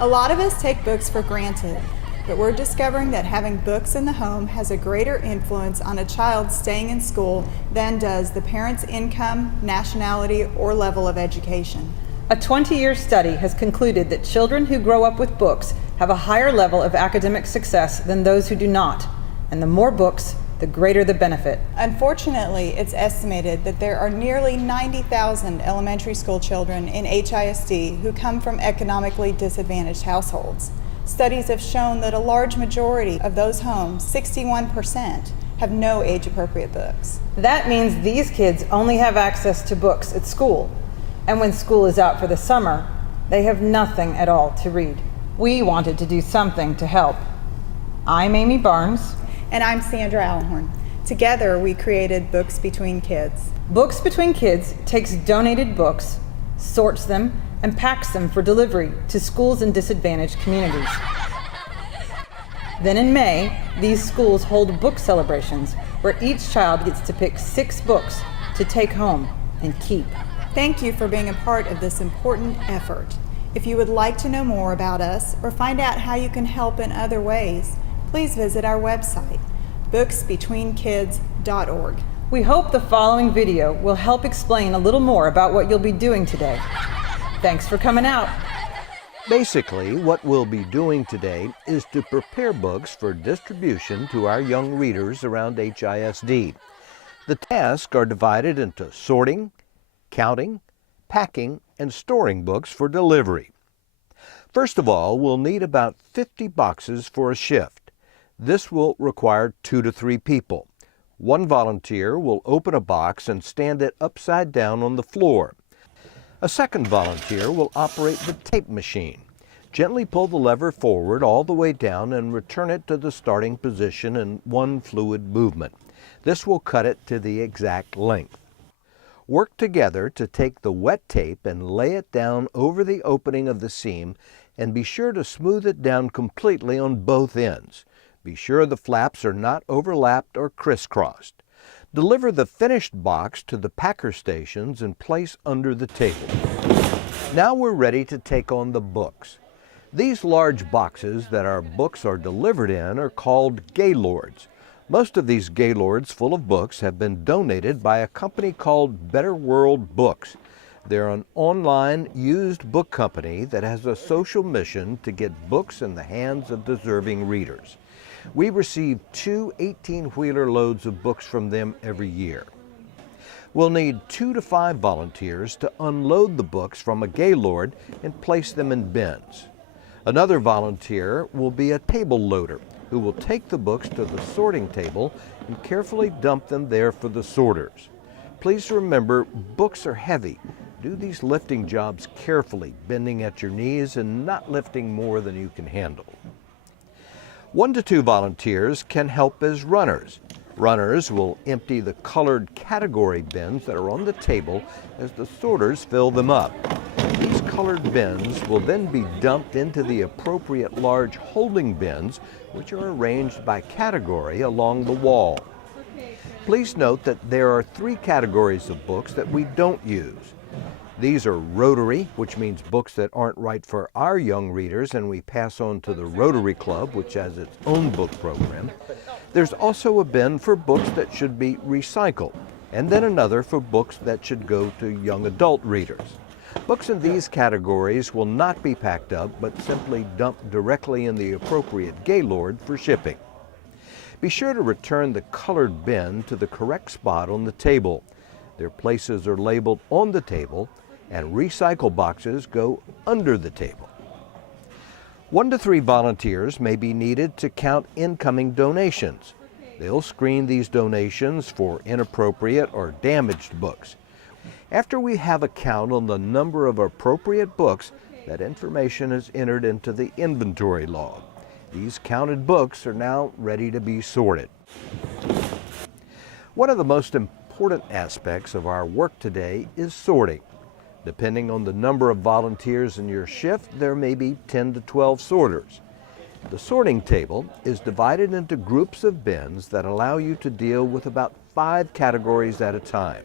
A lot of us take books for granted, but we're discovering that having books in the home has a greater influence on a child staying in school than does the parent's income, nationality, or level of education. A 20-year study has concluded that children who grow up with books have a higher level of academic success than those who do not, and the more books, the greater the benefit. Unfortunately, it's estimated that there are nearly 90,000 elementary school children in HISD who come from economically disadvantaged households. Studies have shown that a large majority of those homes, 61%, have no age-appropriate books. That means these kids only have access to books at school, and when school is out for the summer, they have nothing at all to read. We wanted to do something to help. I'm Amy Barnes. And I'm Sandra Allenhorn. Together, we created Books Between Kids. Books Between Kids takes donated books, sorts them, and packs them for delivery to schools in disadvantaged communities. Then in May, these schools hold book celebrations where each child gets to pick 6 books to take home and keep. Thank you for being a part of this important effort. If you would like to know more about us or find out how you can help in other ways, please visit our website, booksbetweenkids.org. We hope the following video will help explain a little more about what you'll be doing today. Thanks for coming out. Basically, what we'll be doing today is to prepare books for distribution to our young readers around HISD. The tasks are divided into sorting, counting, packing, and storing books for delivery. First of all, we'll need about 50 boxes for a shift. This will require 2 to 3 people. One volunteer will open a box and stand it upside down on the floor. A second volunteer will operate the tape machine. Gently pull the lever forward all the way down and return it to the starting position in one fluid movement. This will cut it to the exact length. Work together to take the wet tape and lay it down over the opening of the seam, and be sure to smooth it down completely on both ends. Be sure the flaps are not overlapped or crisscrossed. Deliver the finished box to the packer stations and place under the table. Now we're ready to take on the books. These large boxes that our books are delivered in are called Gaylords. Most of these Gaylords full of books have been donated by a company called Better World Books. They're an online used book company that has a social mission to get books in the hands of deserving readers. We receive 2 18-wheeler loads of books from them every year. We'll need 2 to 5 volunteers to unload the books from a Gaylord and place them in bins. Another volunteer will be a table loader who will take the books to the sorting table and carefully dump them there for the sorters. Please remember, books are heavy. Do these lifting jobs carefully, bending at your knees and not lifting more than you can handle. 1 to 2 volunteers can help as runners. Runners will empty the colored category bins that are on the table as the sorters fill them up. These colored bins will then be dumped into the appropriate large holding bins, which are arranged by category along the wall. Please note that there are 3 categories of books that we don't use. These are Rotary, which means books that aren't right for our young readers and we pass on to the Rotary Club, which has its own book program. There's also a bin for books that should be recycled, and then another for books that should go to young adult readers. Books in these categories will not be packed up, but simply dumped directly in the appropriate Gaylord for shipping. Be sure to return the colored bin to the correct spot on the table. Their places are labeled on the table, and recycle boxes go under the table. 1 to 3 volunteers may be needed to count incoming donations. They'll screen these donations for inappropriate or damaged books. After we have a count on the number of appropriate books, that information is entered into the inventory log. These counted books are now ready to be sorted. One of the most important aspects of our work today is sorting. Depending on the number of volunteers in your shift, there may be 10 to 12 sorters. The sorting table is divided into groups of bins that allow you to deal with about 5 categories at a time.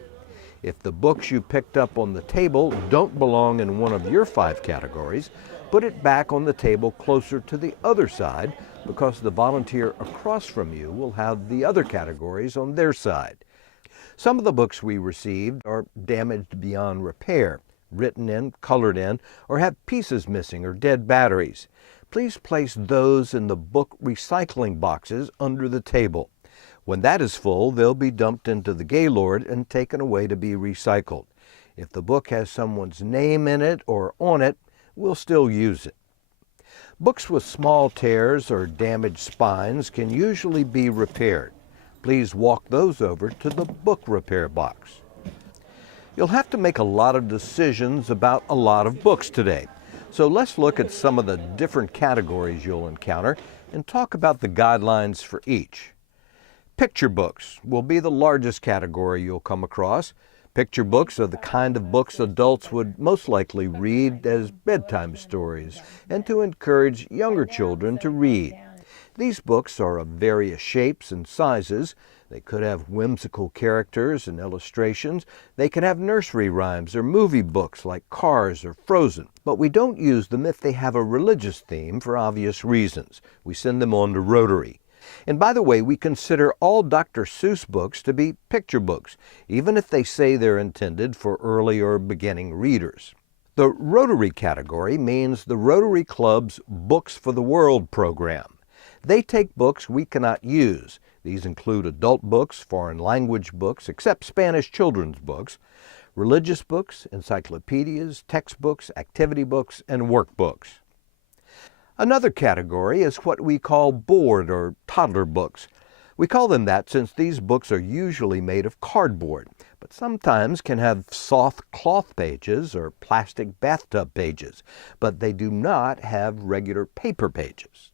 If the books you picked up on the table don't belong in one of your 5 categories, put it back on the table closer to the other side, because the volunteer across from you will have the other categories on their side. Some of the books we received are damaged beyond repair, written in, colored in, or have pieces missing or dead batteries. Please place those in the book recycling boxes under the table. When that is full, they'll be dumped into the Gaylord and taken away to be recycled. If the book has someone's name in it or on it, we'll still use it. Books with small tears or damaged spines can usually be repaired. Please walk those over to the book repair box. You'll have to make a lot of decisions about a lot of books today. So let's look at some of the different categories you'll encounter and talk about the guidelines for each. Picture books will be the largest category you'll come across. Picture books are the kind of books adults would most likely read as bedtime stories and to encourage younger children to read. These books are of various shapes and sizes. They could have whimsical characters and illustrations. They can have nursery rhymes or movie books like Cars or Frozen. But we don't use them if they have a religious theme for obvious reasons. We send them on to Rotary. And by the way, we consider all Dr. Seuss books to be picture books, even if they say they're intended for early or beginning readers. The Rotary category means the Rotary Club's Books for the World program. They take books we cannot use. These include adult books, foreign language books, except Spanish children's books, religious books, encyclopedias, textbooks, activity books, and workbooks. Another category is what we call board or toddler books. We call them that since these books are usually made of cardboard, but sometimes can have soft cloth pages or plastic bathtub pages, but they do not have regular paper pages.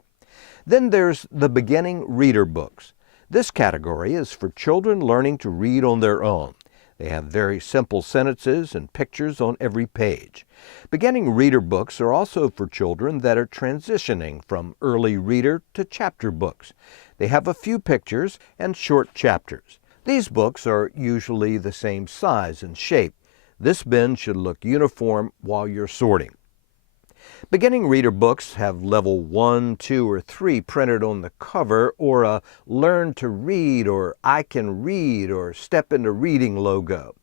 Then there's the beginning reader books. This category is for children learning to read on their own. They have very simple sentences and pictures on every page. Beginning reader books are also for children that are transitioning from early reader to chapter books. They have a few pictures and short chapters. These books are usually the same size and shape. This bin should look uniform while you're sorting. Beginning reader books have level 1, 2, or 3 printed on the cover, or a Learn to Read or I Can Read or Step into Reading logo.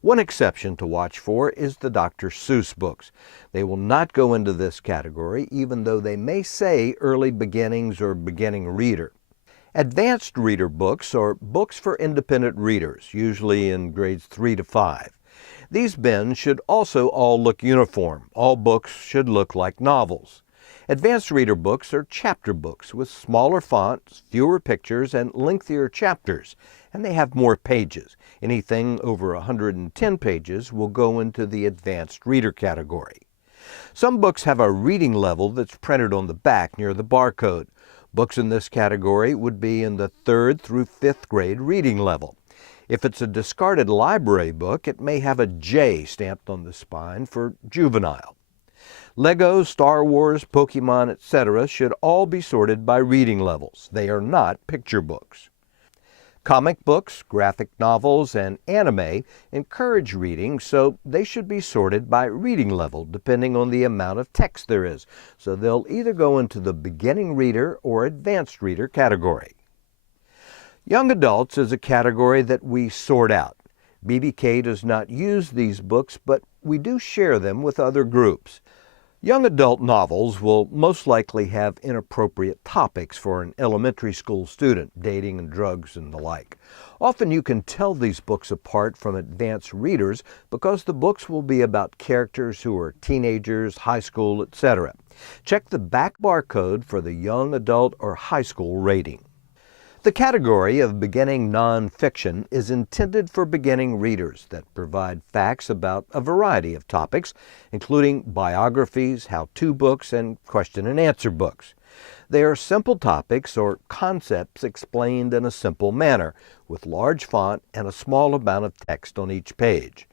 One exception to watch for is the Dr. Seuss books. They will not go into this category, even though they may say early beginnings or beginning reader. Advanced reader books are books for independent readers, usually in grades 3 to 5. These bins should also all look uniform. All books should look like novels. Advanced reader books are chapter books with smaller fonts, fewer pictures, and lengthier chapters, and they have more pages. Anything over 110 pages will go into the advanced reader category. Some books have a reading level that's printed on the back near the barcode. Books in this category would be in the 3rd through 5th grade reading level. If it's a discarded library book, it may have a J stamped on the spine for juvenile. Lego, Star Wars, Pokemon, etc. should all be sorted by reading levels. They are not picture books. Comic books, graphic novels, and anime encourage reading, so they should be sorted by reading level depending on the amount of text there is. So they'll either go into the beginning reader or advanced reader category. Young adults is a category that we sort out. BBK does not use these books, but we do share them with other groups. Young adult novels will most likely have inappropriate topics for an elementary school student, dating and drugs and the like. Often you can tell these books apart from advanced readers because the books will be about characters who are teenagers, high school, etc. Check the back barcode for the young adult or high school rating. The category of beginning nonfiction is intended for beginning readers that provide facts about a variety of topics, including biographies, how-to books, and question and answer books. They are simple topics or concepts explained in a simple manner, with large font and a small amount of text on each page.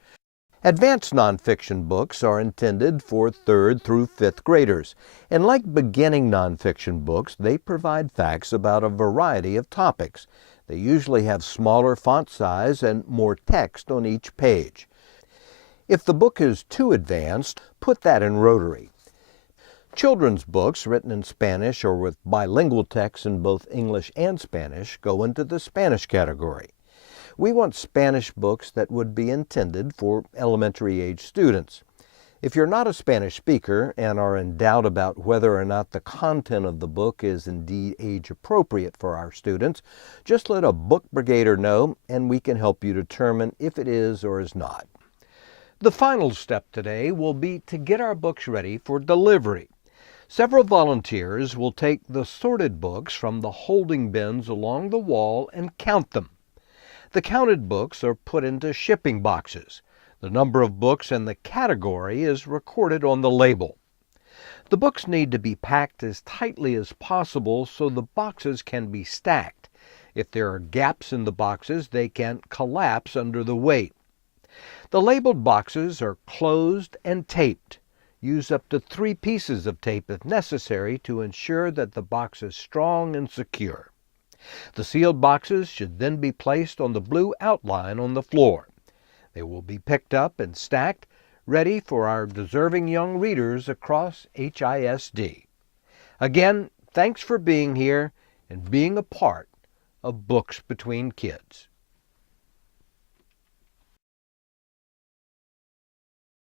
Advanced nonfiction books are intended for 3rd through 5th graders, and like beginning nonfiction books, they provide facts about a variety of topics. They usually have smaller font size and more text on each page. If the book is too advanced, put that in rotary. Children's books written in Spanish or with bilingual text in both English and Spanish go into the Spanish category. We want Spanish books that would be intended for elementary age students. If you're not a Spanish speaker and are in doubt about whether or not the content of the book is indeed age appropriate for our students, just let a book brigader know and we can help you determine if it is or is not. The final step today will be to get our books ready for delivery. Several volunteers will take the sorted books from the holding bins along the wall and count them. The counted books are put into shipping boxes. The number of books and the category is recorded on the label. The books need to be packed as tightly as possible so the boxes can be stacked. If there are gaps in the boxes, they can collapse under the weight. The labeled boxes are closed and taped. Use up to 3 pieces of tape if necessary to ensure that the box is strong and secure. The sealed boxes should then be placed on the blue outline on the floor. They will be picked up and stacked, ready for our deserving young readers across HISD. Again, thanks for being here and being a part of Books Between Kids.